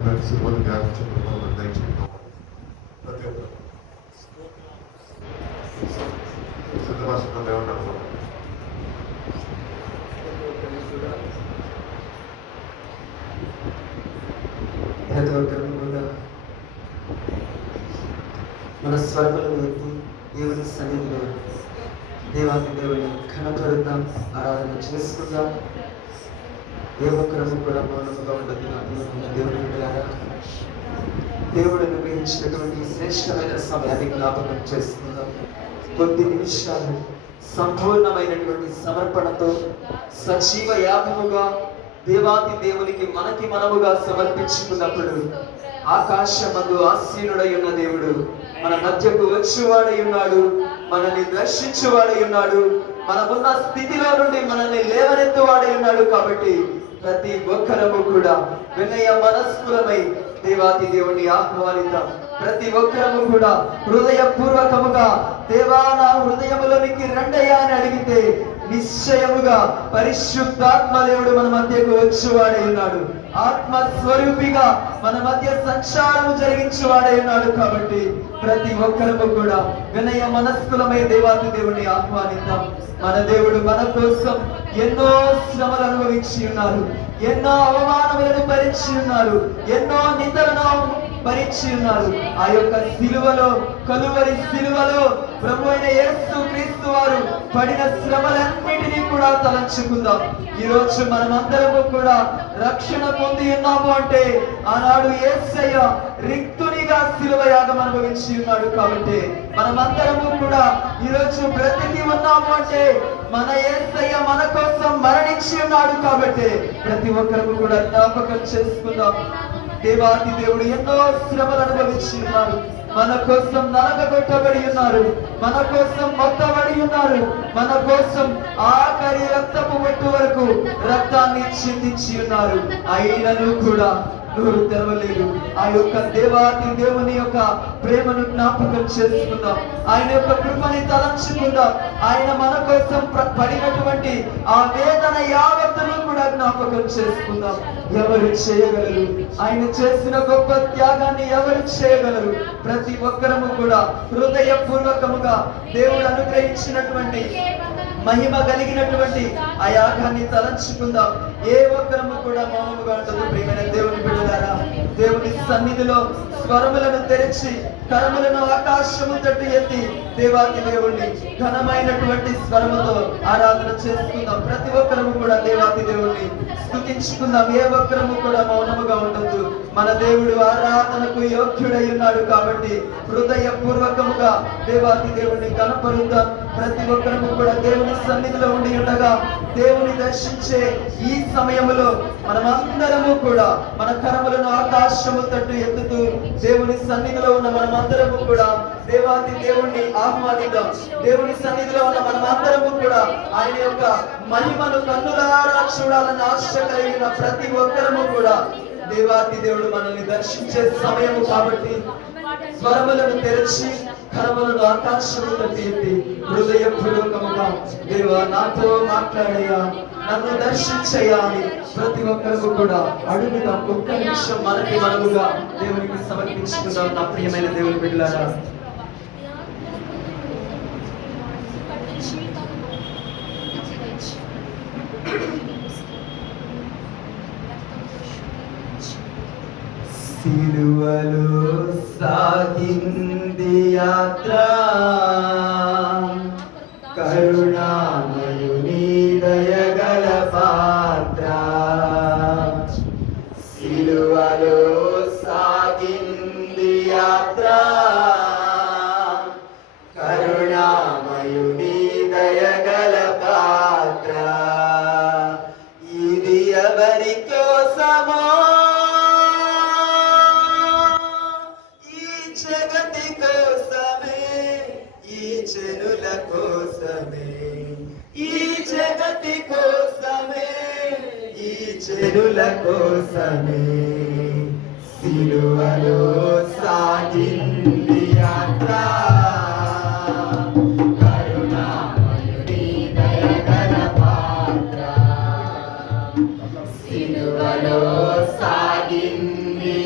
సిలువను ధ్యానించడం దయచేయడం ప్రతి ఒక్కరు సిద్ధ భాషలో ఏమన్నా ప్రతి ఒక్కరు కూడా మన స్వరములను ఎత్తి దేవుని సన్నిధిలో దేవాది దేవుని ఘనపరుద్దాం, ఆరాధన చేసుకుందాం. ఏ ఒక్కరము కూడా మౌనముగా ఉండదు. దేవుని బిడ్డలారా, దేవుడు అనుగ్రహించినటువంటి శ్రేష్టమైన సమయాన్ని జ్ఞాపకం చేసుకుందాం. కొద్ది నిమిషాలు సంపూర్ణమైనటువంటి సమర్పణతో సజీవ యాగముగా దేవాది దేవునికి మనకి మనముగా సమర్పించుకున్నప్పుడు ఆకాశమందు ఆసీనుడై ఉన్న దేవుడు మన మధ్యకు వచ్చేవాడై ఉన్నాడు, మనల్ని దర్శించేవాడై ఉన్నాడు, మనమున్న స్థితిలో నుండి మనల్ని లేవనెత్తువాడై ఉన్నాడు. కాబట్టి ప్రతి ఒక్కరము కూడా వినయ మనస్కులమై దేవాది దేవుని ఆహ్వానిద్దాం. ప్రతి ఒక్కరము కూడా హృదయపూర్వకముగా దేవా నా హృదయములోనికి రండయ్యా అని అడిగితే నిశ్చయముగా పరిశుద్ధాత్మ దేవుడు మన మధ్యకు వచ్చేవాడై ఉన్నాడు. ఆత్మస్వరూపిగా మన మధ్య సంచారము జరిగించేవాడై ఉన్నాడు. కాబట్టి ప్రతి ఒక్కరము కూడా వినయ మనస్కులమై దేవాది దేవుని ఆహ్వానిద్దాం. మన దేవుడు మన కోసం ఎన్నో శ్రమలు అనుభవించి ఉన్నారు, ఎన్నో అవమానములను భరించి ఉన్నారు, ఎన్నో నిందలను భరించి ఉన్నారు. ఆ యొక్క సిలువలో, కలువరి సిలువలో ప్రభు అయిన యేసు క్రీస్తు వారు పడిన శ్రమలన్నిటినీ కూడా తలంచుకుందాం. ఈ రోజు మనమందరము కూడా రక్షణ పొంది ఉన్నాము అంటే ఆనాడు యేసయ్య రిక్తునిగా సిలువ యాగం అనుభవించి ఉన్నాడు. కాబట్టి మనమందరము కూడా ఈ రోజు బ్రతికి ఉన్నాము అంటే మన యేసయ్య మన కోసం మరణించి ఉన్నాడు. కాబట్టి ప్రతి ఒక్కరు కూడా జ్ఞాపకం చేసుకుందాం. దేవాది దేవుడు ఎన్నో శ్రమలు అనుభవించి ఉన్నారు, మన కోసం నలగగొట్టబడి ఉన్నారు, మన కోసం మొత్తబడి ఉన్నారు, మన కోసం ఆఖరి రక్తపు బొట్టు వరకు రక్తాన్ని చిందించి ఉన్నారు. అయినను కూడా నోరు తెరవలేదు. ఆ యొక్క దేవాది దేవుని యొక్క ప్రేమను జ్ఞాపకం చేసుకుందాం, ఆయన యొక్క కృపని తలంచుకుందాం. ఆయన మన కోసం పడినటువంటి ఆ వేదన యావత్తును కూడా జ్ఞాపకం చేసుకుందాం. ఎవరు చేయగలరు? ఆయన చేసిన గొప్ప త్యాగాన్ని ఎవరు చేయగలరు? ప్రతి ఒక్కరము కూడా హృదయపూర్వకముగా దేవుడు అనుగ్రహించినటువంటి మహిమ కలిగినటువంటి ఆ యాగాన్ని తలంచుకుందాం. ఏ ఒక్కరము కూడా మౌనముగా ఉండదు. ప్రియమైన దేవుని బిడ్డలారా, దేవుని సన్నిధిలో స్వరములను తెరిచి కరములను ఆకాశము తట్టు ఎత్తి దేవాది దేవుణ్ణి ఘనమైనటువంటి స్వరముతో ఆరాధన చేసుకుందాం. ప్రతి ఒక్కరము కూడా దేవాది దేవుణ్ణి స్తుతించుకుందాం. ఏ ఒక్కరము కూడా మౌనముగా ఉండొద్దు. మన దేవుడు ఆరాధనకు యోగ్యుడై ఉన్నాడు. కాబట్టి హృదయపూర్వకముగా దేవాది దేవుణ్ణి కనపరుద్దాం. ప్రతి ఒక్కరము కూడా దేవుని సన్నిధిలో ఉండి ఉండగా దేవుని దర్శించే ఈ సమయములో మనమందరము కూడా మన కరములను ఆకాశము తట్టు ఎత్తుతూ దేవుని సన్నిధిలో ఉన్న మనమందరము కూడా దేవాది దేవుణ్ణి ఆహ్వానిద్దాం. దేవుని సన్నిధిలో ఉన్న మనమందరము కూడా ఆయన యొక్క మహిమను కన్నులారా చూడాలని ఆశ కలిగిన ప్రతి ఒక్కరము కూడా దేవాది దేవుడు మనల్ని దర్శించే సమయము. కాబట్టి స్వరములను తెరచి కరములను ఆకాశము తట్టు ఎత్తి హృదయపూర్వకముగా దేవా నాతో మాట్లాడయ్యా, నన్ను దర్శించయ్యా అని ప్రతి ఒక్కరు కూడా అడుగుదాం. ఒక్క నిమిషం మనకి మనముగా దేవునికి సమర్పించుకుందాం. నా ప్రియమైన దేవుని బిడ్డలారా, సిలువలో సాగింది యాత్ర, కరుణామయుని దయగల పాత్ర. సిలువలో సాగింది యాత్ర, కరుణామయుని దయగల పాత్ర. ఇది ఎవరి కోసమో జగతి కోసమే, ఈ జనుల కోసమే, ఈ జగతి కోసమే, ఈ జనుల కోసమే సిలువలో సాగింది యాత్ర, కరుణామయుని దయగల పాత్ర. సిలువలో సాగింది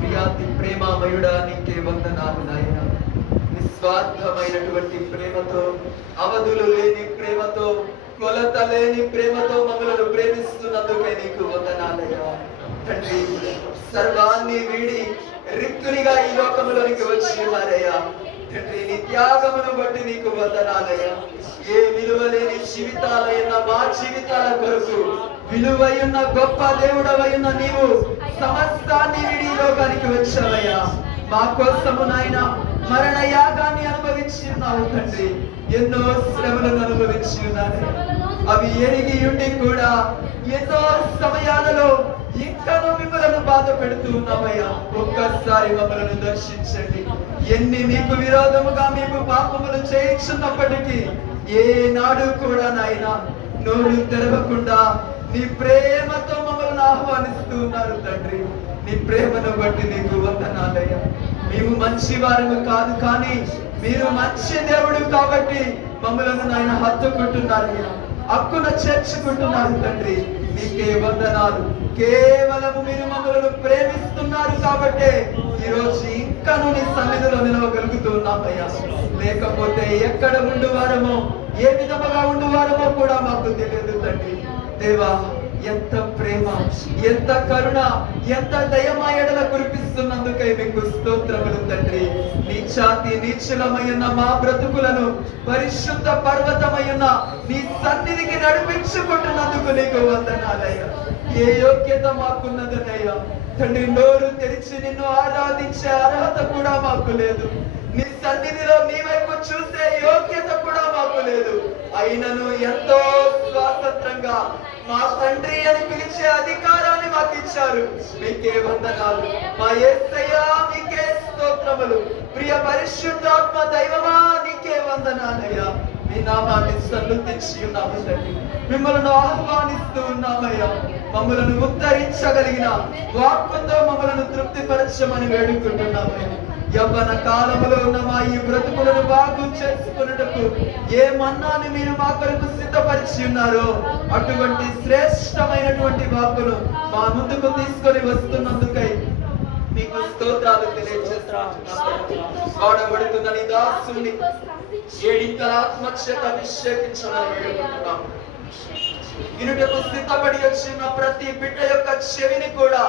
ప్రియాతి ప్రేమామయుడా నీకే వందనాలు నాయన. నిస్వార్థమైనటువంటి ప్రేమతో, అవధులు లేని ప్రేమతో, కొలత లేని ప్రేమతో మమ్మల్ని ప్రేమిస్తున్నందుకే నీకు వందనాలయ్యా తండ్రి. సర్వాన్ని వీడి రిక్తునిగా ఈ లోకములోనికి వచ్చి వారయ్యా తండ్రి, నీ త్యాగమును బట్టి నీకు వందనాలయ్యా. ఏ విలువ లేని జీవితాలైన మా జీవితాల కొరకు విలువైన గొప్ప దేవుడవైన నీవు సమస్తాన్ని వీడి ఈ లోకానికి వచ్చావయ్యా. మా కోసము నాయన మరణ యాగాన్ని అనుభవించి ఉన్నావు తండ్రి. ఎన్నో శ్రమలను అనుభవించి ఉన్నాను. అవి ఎరిగి ఉండి కూడా ఎన్నో సమయాలలో ఇంకను మిమ్మల్ని బాధ పెడుతూ ఉన్నామయ్యా. ఒక్కసారి మమ్మల్ని దర్శించండి. ఎన్ని మీకు విరోధముగా మీకు పాపములు చేయించున్నప్పటికీ ఏనాడు కూడా నాయన నోరు తెరవకుండా నీ ప్రేమతో మమ్మల్ని ఆహ్వానిస్తూ ఉన్నారు తండ్రి. నీ ప్రేమను బట్టి నీకు వందనాలయ్యా. మేము మంచి వారము కాదు, కానీ మీరు మంచి దేవుడు కాబట్టి మమ్మల్ని నాయన హత్తుకుంటున్నారయ్యా, హక్కున చేర్చుకుంటున్నారు తండ్రి. నీకే వందనాలు. కేవలము మీరు మమ్మల్ని ప్రేమిస్తున్నారు కాబట్టే ఈరోజు ఇంకను నీ సన్నిధిలో నిలవగలుగుతున్నామయ్యా. లేకపోతే ఎక్కడ ఉండువారమో, ఏ విధముగా ఉండువారమో కూడా మాకు తెలియదు తండ్రి. దేవా, ఎంత ప్రేమ, ఎంత కరుణ, ఎంత దయమా ఎడల కురిపిస్తున్నందుకై మీకు స్తోత్రములు తండ్రి. నీచాతి నీచులమైన మా బ్రతుకులను పరిశుద్ధ పర్వతమైన నీ సన్నిధికి నడిపించుకుంటున్నందుకు నీకు వందనాలయ్యా. ఏ యోగ్యత మాకున్నదనయ్యా తండ్రి. నోరు తెరిచి నిన్ను ఆరాధించే అర్హత కూడా మాకు లేదు. నీ సన్నిధిలో నీ వైపు చూసే యోగ్యత కూడా మాకు లేదు. అయినను ఎంతో స్వాతంత్రంగా మా తండ్రి అని పిలిచే అధికారాన్ని మాకు ఇచ్చారు. మీకే వందనాలు మా యేసయ్యా, మీకే స్తోత్రములు. ప్రియ పరిశుద్ధాత్మ దైవమా, నీకే వందనాలయ్యా. మీ నామాన్ని సన్నుతించి ఉన్నాము తండ్రి. మిమ్మల్ని ఆహ్వానిస్తూ ఉన్నామయ్యా. మమ్మలను ఉద్ధరించగలిగిన వాక్కుతో మమ్మలను తృప్తిపరచమని వేడుకుంటున్నామయ్యా. యవ్వన కాలములో ఉన్న మా ఈ బ్రతుకులను బాగు చేసుకున్నటకు ఏ మన్నాన్ని మీరు మా కొరకు సిద్ధపరిచి ఉన్నారో అటువంటి శ్రేష్టమైనటువంటి వాక్కును మా ముందుకు తీసుకొని వస్తున్నందుకై మీకు స్తోత్రాలు తెలియజేస్తున్న నీ దాసుని ఏడింతల ఆత్మచేత అభిషేకించమని వేడుకుంటున్నాము. వినుటకు సిద్ధపడి వచ్చిన ప్రతి బిడ్డ యొక్క చెవిని కూడా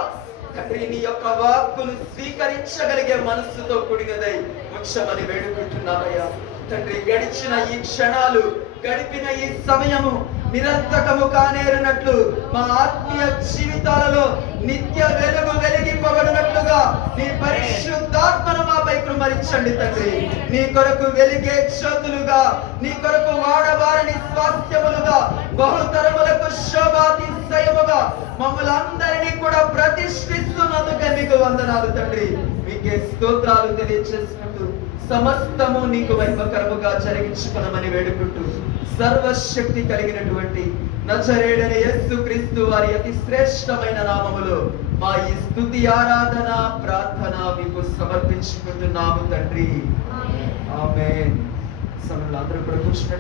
తండ్రి నీ యొక్క వాక్కును స్వీకరించగలిగే మనస్సుతో కూడినదై ఉంచమని వేడుకుంటున్నామయ్యా తండ్రి. గడిచిన ఈ క్షణాలు, గడిపిన ఈ సమయము నిరంతకము కానేరునట్లు మా ఆత్మీయ జీవితాలలో నిత్య వెలుగు వెలిగింపబడినట్లుగా నీ పరిశుద్ధాత్మను మాపై కృమరించండి తండ్రి. నీ కొరకు వెలిగే జ్యోతులుగా, నీ కొరకు వాడబారని స్వాస్థ్యములుగా, బహుతరములకు శోభాతిశయముగా మమ్మల్ని అందరినీ కూడా ప్రతిష్ఠిస్తున్నందుకే మీకు వందనాలు తండ్రి. మీకే స్తోత్రాలు తెలియజేసుకుంటూ సమస్తము నీకు మహిమకరముగా జరిగించుకొనమని వేడుకుంటూ సర్వశక్తి కలిగినటువంటి నజరేయుడైన యేసుక్రీస్తు వారి అతి శ్రేష్టమైన నామములో మా ఈ స్తుతి, ఆరాధన, ప్రార్థన మీకు సమర్పించుకుంటున్నాము తండ్రి. ఆమేన్. సమయంలో అందరూ కూడా కూర్చున్నట్టు